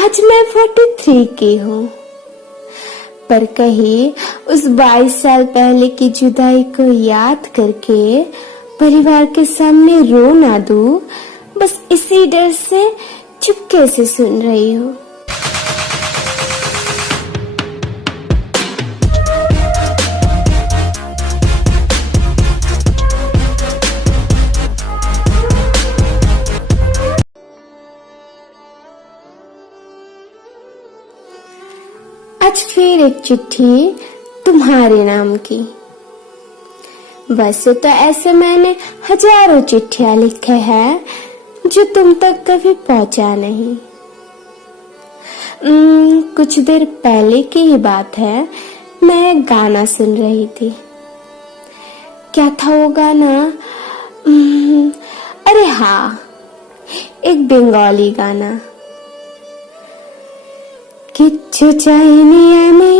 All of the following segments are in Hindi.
आज मैं 43 की हूँ, पर कहीं उस 22 साल पहले की जुदाई को याद करके परिवार के सामने रो ना दूं, बस इसी डर से चुपके से सुन रही हूँ। आज फिर एक चिट्ठी तुम्हारे नाम की। वैसे तो ऐसे मैंने हजारों चिट्ठियां लिखे हैं जो तुम तक कभी पहुंचा नहीं। कुछ देर पहले की ही बात है, मैं गाना सुन रही थी। क्या था वो गाना? अरे हाँ, एक बंगाली गाना। কিচ্ছু চাইনি আমি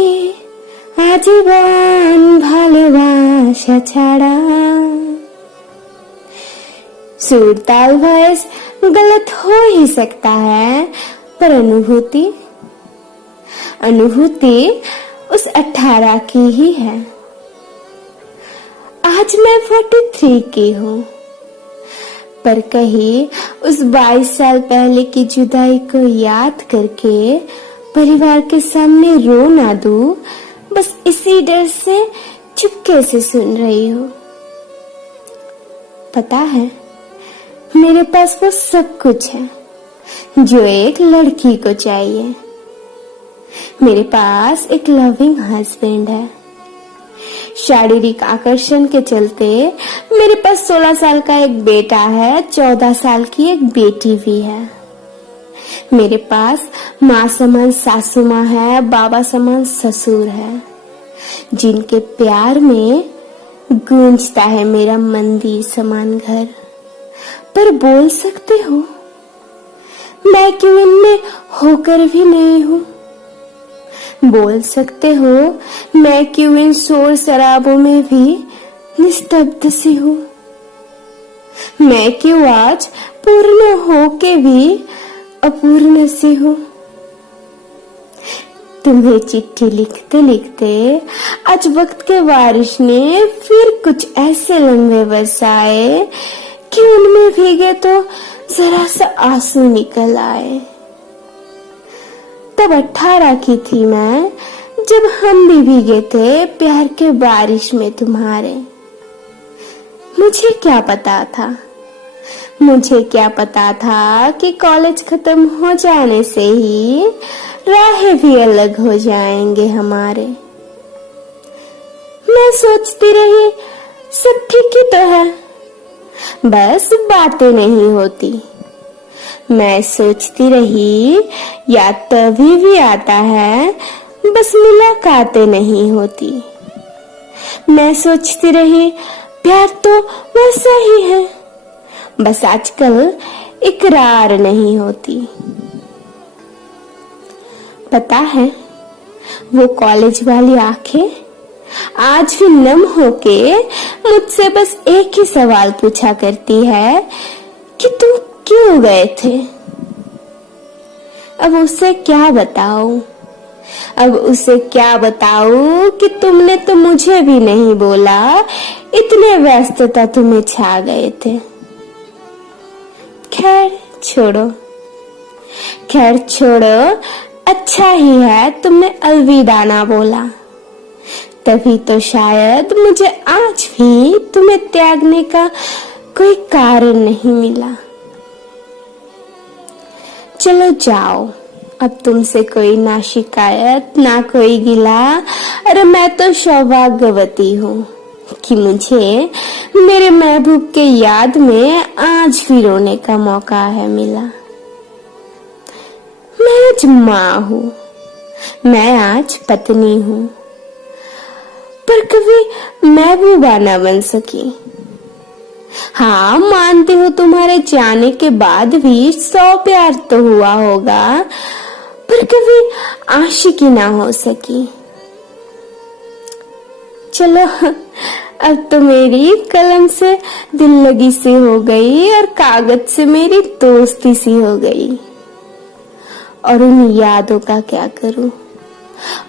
আজীবন ভালোবাসা ছাড়া। सुर ताल वॉइस गलत हो ही सकता है, पर अनुभूति उस 18 की ही है। आज मैं 43 की हूँ, पर कहीं उस 22 साल पहले की जुदाई को याद करके परिवार के सामने रो ना दूं, बस इसी डर से चुपके से सुन रही हूँ। पता है, मेरे पास वो सब कुछ है जो एक लड़की को चाहिए। मेरे पास एक लविंग हस्बैंड है। शारीरिक आकर्षण के चलते मेरे पास 16 साल का एक बेटा है, 14 साल की एक बेटी भी है। मेरे पास माँ समान सासू माँ है, बाबा समान ससुर है, जिनके प्यार में गूंजता है मेरा मंदिर समान घर। पर बोल सकते हो, मैं क्यों इनमें होकर भी नहीं हूँ? बोल सकते हो, मैं क्यों इन शोर शराबों में भी निस्तब्ध सी हूँ? मैं क्यों आज पूर्ण होके भी अपूर्ण सी हूँ? तुम्हें चिट्ठी लिखते लिखते आज वक्त के बारिश ने फिर कुछ ऐसे लम्हे बरसाए कि उनमें भीगे तो जरा सा आंसू निकल आए। तब 18 की थी मैं, जब हम भी भीगे थे प्यार के बारिश में तुम्हारे। मुझे क्या पता था कि कॉलेज खत्म हो जाने से ही राहें भी अलग हो जाएंगे हमारे। मैं सोचती रही सब ठीक ही तो है, बस बातें नहीं होती। मैं सोचती रही याद तभी भी आता है, बस मुलाकातें नहीं होती। मैं सोचती रही प्यार तो वैसा ही है, बस आजकल इकरार नहीं होती। पता है, वो कॉलेज वाली आंखें आज भी नम होके मुझसे बस एक ही सवाल पूछा करती है कि तुम क्यों गए थे? अब उसे क्या बताऊं कि तुमने तो मुझे भी नहीं बोला, इतने व्यस्तता तुम्हें छा गए थे। खैर छोड़ो, अच्छा ही है तुमने अलविदा ना बोला, तभी तो शायद मुझे आज भी तुम्हें त्यागने का कोई कारण नहीं मिला। चलो जाओ, अब तुमसे कोई ना शिकायत ना कोई गिला। अरे मैं तो सौभाग्यवती हूँ कि मुझे मेरे महबूब के याद में आज भी रोने का मौका है मिला। मैं आज माँ हूँ, मैं आज पत्नी हूँ, पर कभी महबूबा ना बन सकी। हाँ, मानती हूँ तुम्हारे जाने के बाद भी 100 प्यार तो हुआ होगा, पर कभी आशिकी ना हो सकी। चलो, अब तो मेरी कलम से दिल लगी सी हो गई और कागज से मेरी दोस्ती सी हो गई। और उन यादों का क्या करूं,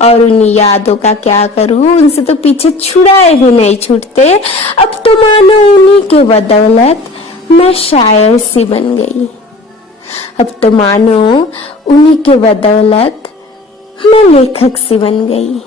और उन यादों का क्या करूं, उनसे तो पीछे छुड़ाए भी नहीं छूटते। अब तो मानो उन्हीं के बदौलत मैं शायर सी बन गई। अब तो मानो उन्हीं के बदौलत मैं लेखक सी बन गई।